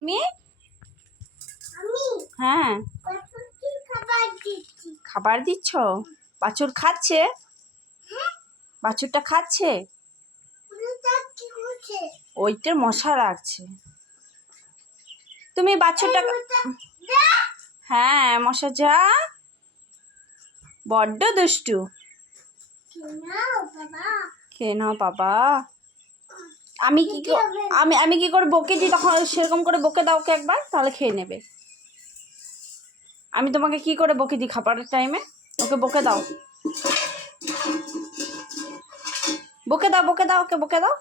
তুমি হ্যাঁ খাবার দিচ্ছ? বাছুর খাচ্ছে? বাছুরটা খাচ্ছে? ওইটার মশা লাগছে। তুমি বাছুরটা হ্যাঁ মশা যা বড্ড দুষ্টু। খেয়ে নাও বাবা। আমি কি করে বকে দিই তখন সেরকম করে বকে দাও ওকে একবার, তাহলে খেয়ে নেবে। আমি তোমাকে কি করে বকে দিই খাবারের টাইমে? ওকে বকে দাও, বকে দাও, বকে দাও, ওকে বকে দাও।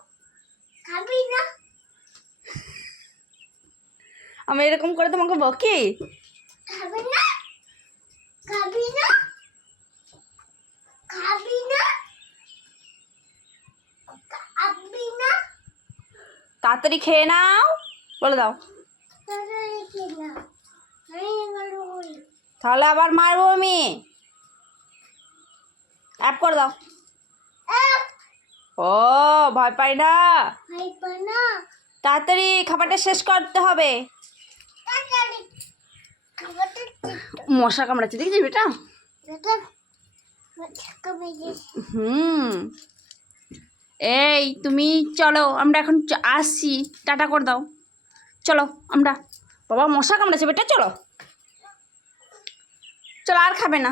খাবি না? আমি এরকম করে তোমাকে বকি? খাবি না? খাবি না? খাবি না? খাবি না? তাড়াতাড়ি খেয়ে নাও বলে দাও। তাহলে আবার মারবো আমি। অ্যাপ করে দাও। ও ভয় পাই না, তাড়াতাড়ি খাবারটা শেষ করতে হবে। মশা কামড়াচ্ছে দেখেছিস বেটা? এই তুমি চলো, আমরা এখন আসছি, টাটা করে দাও। চলো আমরা, বাবা মশা কামড়াচ্ছে বেটা, চলো চলো, আর খাবে না।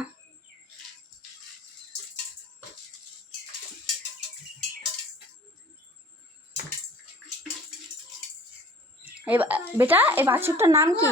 বেটা এই বাছুরটার নাম কি?